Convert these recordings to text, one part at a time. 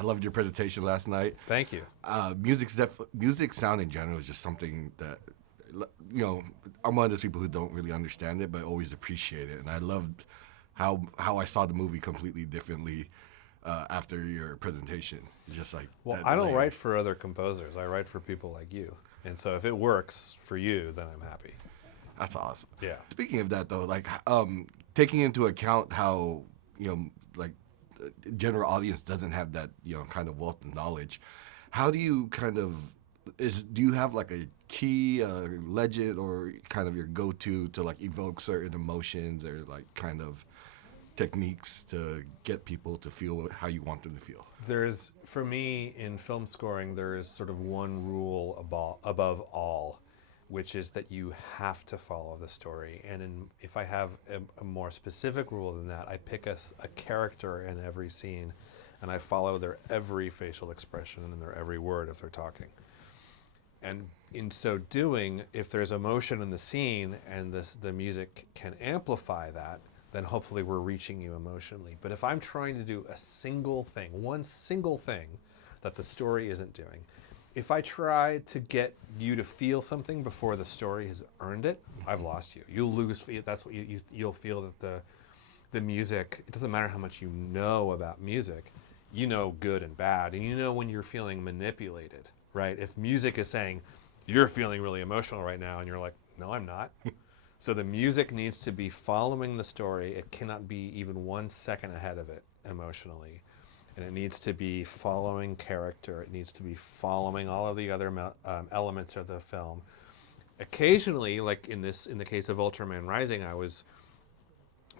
I loved your presentation last night. Thank you. Music sound in general is just something that, you know, I'm one of those people who don't really understand it, but always appreciate it. And I loved how I saw the movie completely differently after your presentation. Just like, Well, that I don't layer. write for other composers. I write for people like you. And so if it works for you, then I'm happy. That's awesome. Yeah. Speaking of that, though, like taking into account how, you know, like general audience doesn't have that, you know, kind of wealth of knowledge, how do you kind of do you have like a key legend or kind of your go-to to like evoke certain emotions or like kind of techniques to get people to feel how you want them to feel? There's, for me, in film scoring, there is sort of one rule above all, which is that you have to follow the story. And if I have a more specific rule than that, I pick a character in every scene, and I follow their every facial expression and their every word if they're talking. And in so doing, if there's emotion in the scene and the music can amplify that, then hopefully we're reaching you emotionally. But if I'm trying to do a single thing, one single thing that the story isn't doing, if I try to get you to feel something before the story has earned it, I've lost you. You'll lose. That's what you'll feel that the music. It doesn't matter how much you know about music, you know good and bad, and you know when you're feeling manipulated, right? If music is saying you're feeling really emotional right now, and you're like, no, I'm not. So the music needs to be following the story. It cannot be even 1 second ahead of it emotionally. And it needs to be following character. It needs to be following all of the other elements of the film. Occasionally, like in the case of Ultraman Rising, I was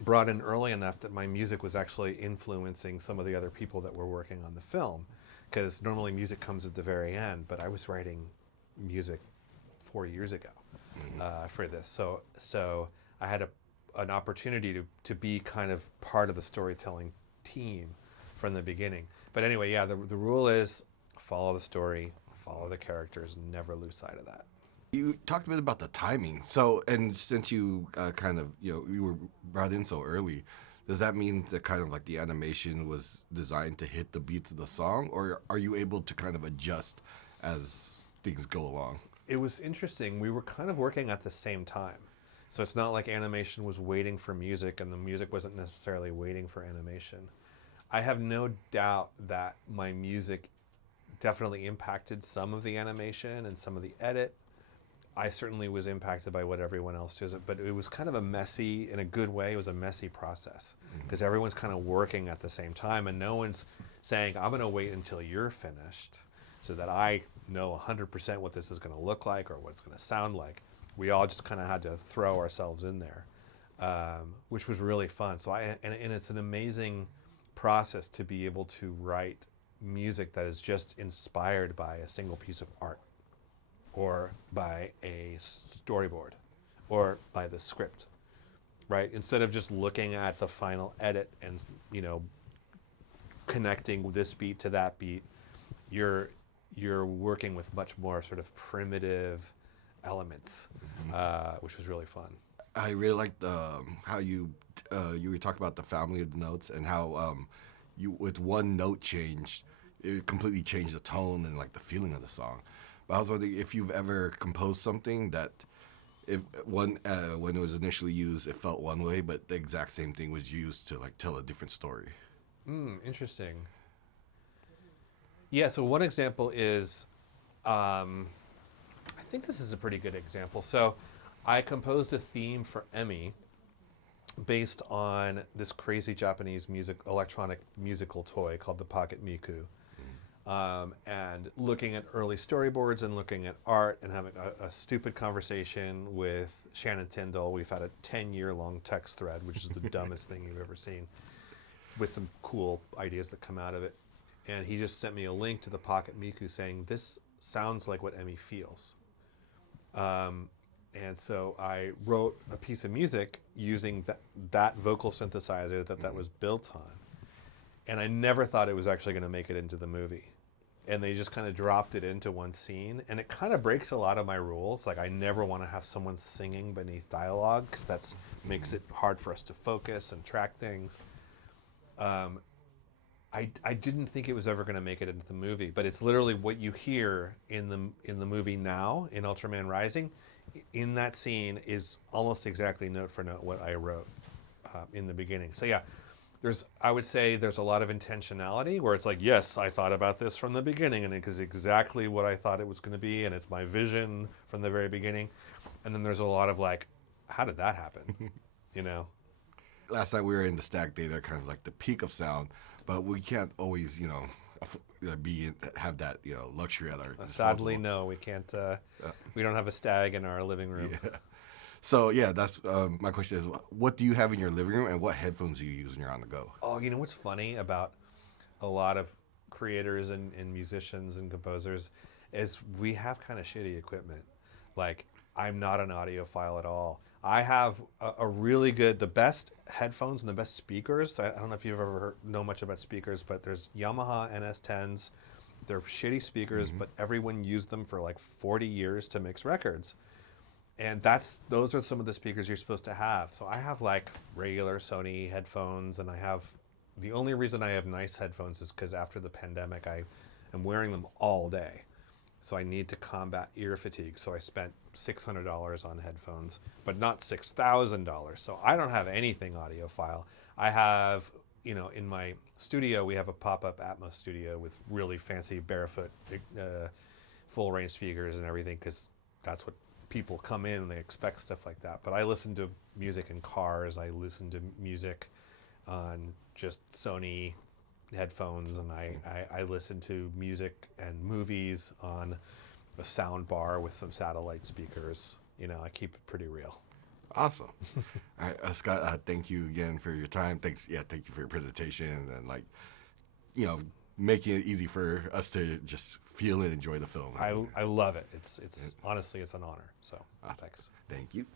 brought in early enough that my music was actually influencing some of the other people that were working on the film. Because normally music comes at the very end, but I was writing music 4 years ago. For this, so I had an opportunity to be kind of part of the storytelling team from the beginning. But anyway, yeah, the rule is follow the story, follow the characters, never lose sight of that. You talked a bit about the timing. So, and since you kind of, you know, you were brought in so early, does that mean that kind of like the animation was designed to hit the beats of the song, or are you able to kind of adjust as things go along? It was interesting. We were kind of working at the same time. So it's not like animation was waiting for music and the music wasn't necessarily waiting for animation. I have no doubt that my music definitely impacted some of the animation and some of the edit. I certainly was impacted by what everyone else does, but it was kind of a messy, in a good way, it was a messy process because everyone's kind of working at the same time and no one's saying, I'm going to wait until you're finished so that I know 100% what this is going to look like or what it's going to sound like. We all just kind of had to throw ourselves in there, which was really fun. So and it's an amazing process to be able to write music that is just inspired by a single piece of art or by a storyboard or by the script, right? Instead of just looking at the final edit and, you know, connecting this beat to that beat, you're working with much more sort of primitive elements, which was really fun. I really liked how you were talking about the family of the notes and how you with one note change, it completely changed the tone and like the feeling of the song. But I was wondering if you've ever composed something that if when it was initially used, it felt one way, but the exact same thing was used to like tell a different story. Interesting. Yeah, so one example is, I think this is a pretty good example. So I composed a theme for Emmy based on this crazy Japanese electronic musical toy called the Pocket Miku. And looking at early storyboards and looking at art and having a stupid conversation with Shannon Tyndall. We've had a 10-year-long text thread, which is the dumbest thing you've ever seen, with some cool ideas that come out of it. And he just sent me a link to the Pocket Miku saying, this sounds like what Emmy feels. And so I wrote a piece of music using that vocal synthesizer that was built on. And I never thought it was actually going to make it into the movie. And they just kind of dropped it into one scene. And it kind of breaks a lot of my rules. Like I never want to have someone singing beneath dialogue because that makes it hard for us to focus and track things. I didn't think it was ever going to make it into the movie, but it's literally what you hear in the movie now in Ultraman Rising. In that scene is almost exactly note for note what I wrote in the beginning. So yeah, I would say there's a lot of intentionality where it's like, yes, I thought about this from the beginning, and it is exactly what I thought it was going to be, and it's my vision from the very beginning. And then there's a lot of like, how did that happen? You know. Last night we were in the Stack Day. They're kind of like the peak of sound, but we can't always, have that, luxury at our Sadly, disposal. no, we can't. We don't have a stag in our living room. Yeah. So yeah, that's my question is, what do you have in your living room, and what headphones do you use when you're on the go? Oh, you know what's funny about a lot of creators and musicians and composers is we have kind of shitty equipment. Like, I'm not an audiophile at all. I have a really good, the best headphones and the best speakers. I don't know if you've ever know much about speakers, but there's Yamaha NS10s. They're shitty speakers, but everyone used them for like 40 years to mix records. And those are some of the speakers you're supposed to have. So I have like regular Sony headphones, and the only reason I have nice headphones is because after the pandemic, I am wearing them all day. So I need to combat ear fatigue. So I spent $600 on headphones, but not $6,000. So I don't have anything audiophile. I have, in my studio, we have a pop-up Atmos studio with really fancy barefoot, full range speakers and everything, because that's what people come in and they expect stuff like that. But I listen to music in cars. I listen to music on just Sony headphones, and I listen to music and movies on a sound bar with some satellite speakers. I keep it pretty real. Awesome. All right, Scott, thank you again for your time. Thank you for your presentation, and making it easy for us to just feel and enjoy the film. I love it. It's honestly, it's an honor. So thanks. Thank you.